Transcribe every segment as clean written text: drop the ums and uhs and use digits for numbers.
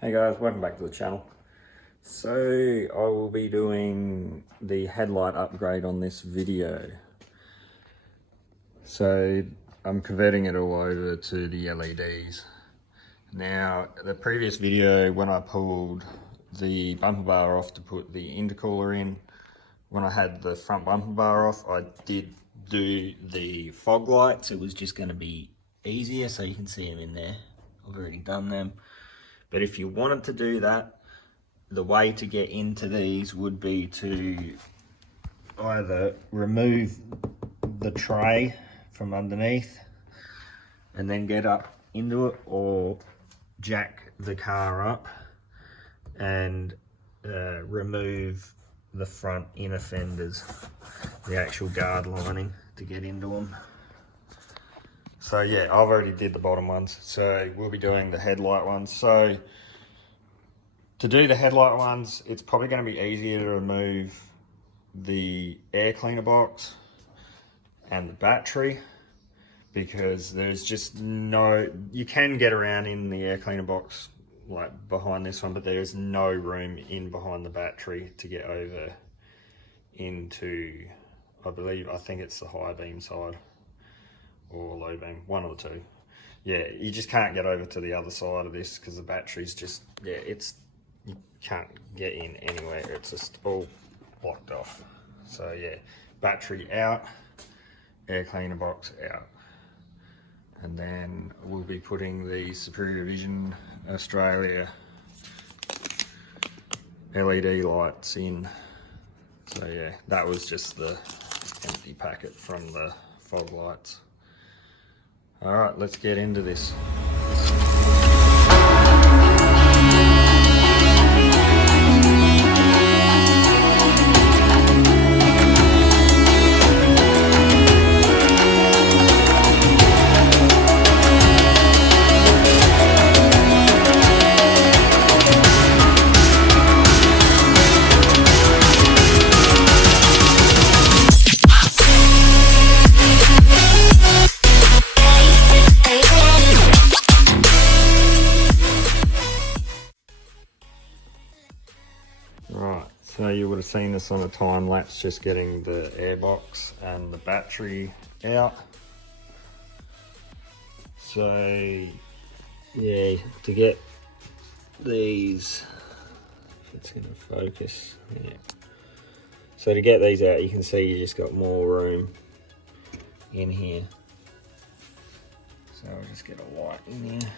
Hey guys, welcome back to the channel. So I will be doing the headlight upgrade on this video. So I'm converting it all over to the LEDs. Now the previous video, when I pulled the bumper bar off to put the intercooler in, when I had the front bumper bar off, I did do the fog lights. It was just going to be easier, so you can see them in there. I've already done them. But if you wanted to do that, the way to get into these would be to either remove the tray from underneath and then get up into it, or jack the car up and remove the front inner fenders, the actual guard lining, to get into them. So yeah, I've already did the bottom ones, so we'll be doing the headlight ones. So to do the headlight ones, it's probably going to be easier to remove the air cleaner box and the battery, because there's just no, you can get around in the air cleaner box like behind this one, but there's no room in behind the battery to get over into, I think it's the high beam side or low beam, one of the two. Yeah, you just can't get over to the other side of this because the battery's just, yeah, you can't get in anywhere. It's just all blocked off. So yeah, battery out, air cleaner box out. And then we'll be putting the Superior Vision Australia LED lights in. So yeah, that was just the empty packet from the fog lights. All right, let's get into this. Right, so you would have seen this on a time lapse, just getting the airbox and the battery out. So yeah, to get these, if it's going to focus, yeah. So to get these out, you can see you just got more room in here. So I'll just get a light in here.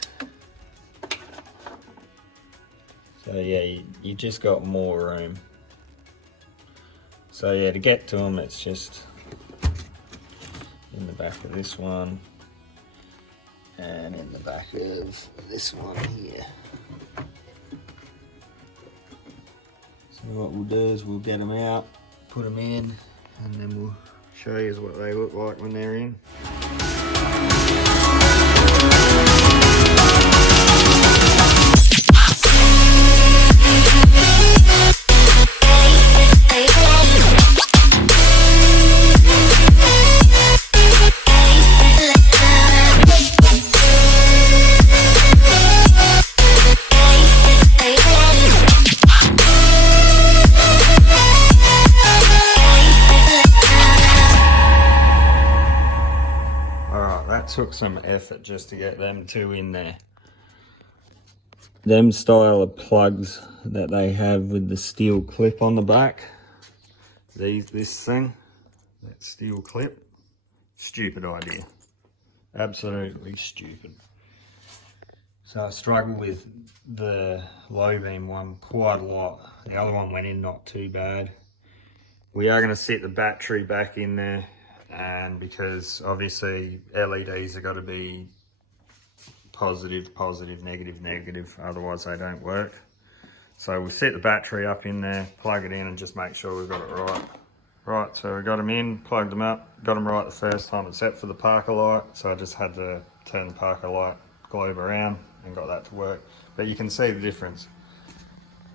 So yeah, you just got more room. So yeah, to get to them, it's just in the back of this one and in the back of this one here. So what we'll do is we'll get them out, put them in, and then we'll show you what they look like when they're in. Took some effort just to get them two in there. Them style of plugs that they have with the steel clip on the back, this thing, that steel clip, stupid idea, absolutely stupid. So I struggled with the low beam one quite a lot. The other one went in not too bad. We are going to set the battery back in there, and because obviously LEDs are got to be positive, positive, negative, negative, otherwise they don't work. So we'll set the battery up in there, plug it in, and just make sure we've got it right. Right, so we got them in, plugged them up, got them right the first time, except for the Parker light. So I just had to turn the Parker light globe around and got that to work. But you can see the difference.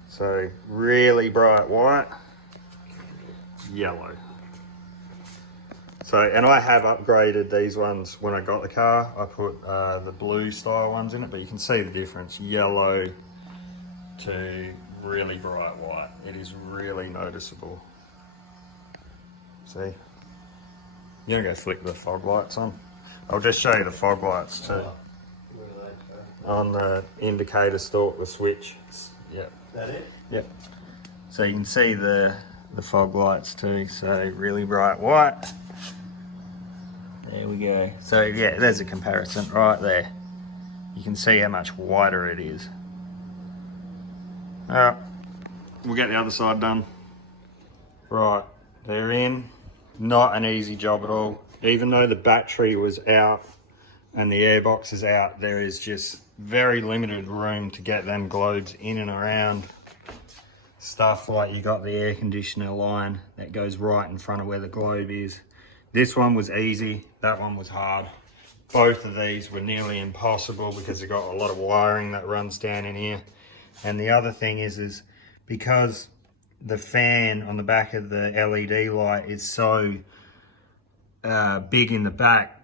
So really bright white, yellow. So, and I have upgraded these ones when I got the car. I put the blue style ones in it, but you can see the difference. Yellow to really bright white. It is really noticeable. See? You're gonna go flick the fog lights on. I'll just show you the fog lights too. On the indicator stalk, the switch. Yep. That it? Yep. So you can see the fog lights too. So really bright white. There we go. So yeah, there's a comparison right there. You can see how much whiter it is. Alright, we'll get the other side done. Right, they're in. Not an easy job at all. Even though the battery was out and the airbox is out, there is just very limited room to get them globes in and around. Stuff like you got the air conditioner line that goes right in front of where the globe is. This one was easy, that one was hard. Both of these were nearly impossible because they've got a lot of wiring that runs down in here. And the other thing is because the fan on the back of the LED light is so big in the back,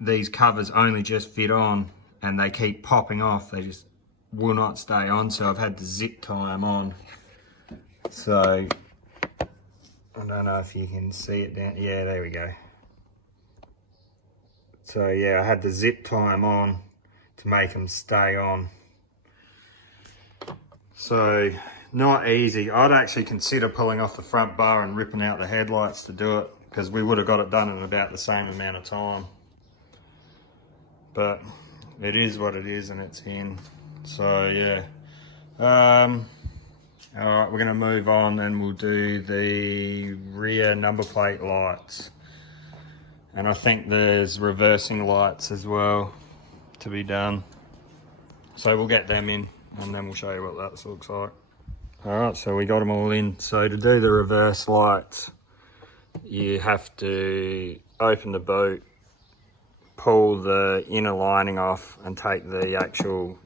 these covers only just fit on and they keep popping off. They just will not stay on, so I've had to zip tie them on. So I don't know if you can see it down. Yeah, there we go. So yeah, I had to zip tie them on to make them stay on. So not easy. I'd actually consider pulling off the front bar and ripping out the headlights to do it, because we would have got it done in about the same amount of time. But it is what it is and it's in. So yeah. Alright, we're going to move on and we'll do the rear number plate lights. And I think there's reversing lights as well to be done. So we'll get them in and then we'll show you what that looks like. Alright, so we got them all in. So to do the reverse lights, you have to open the boot, pull the inner lining off and take the actual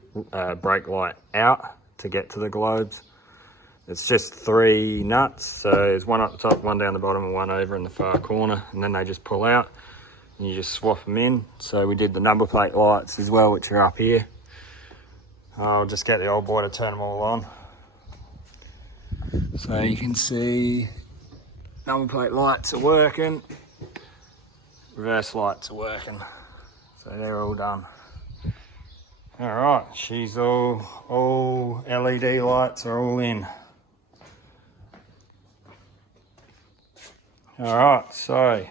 brake light out to get to the globes. It's just 3 nuts, so there's one up the top, one down the bottom and one over in the far corner, and then they just pull out and you just swap them in. So we did the number plate lights as well, which are up here. I'll just get the old boy to turn them all on. So you can see number plate lights are working, reverse lights are working, so they're all done. All right, she's all LED lights are all in. All right, so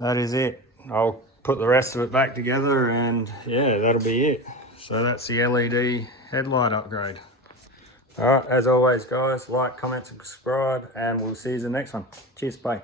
that is it. I'll put the rest of it back together and yeah, that'll be it. So that's the LED headlight upgrade. All right, as always guys, like, comment, subscribe, and we'll see you in the next one. Cheers, bye.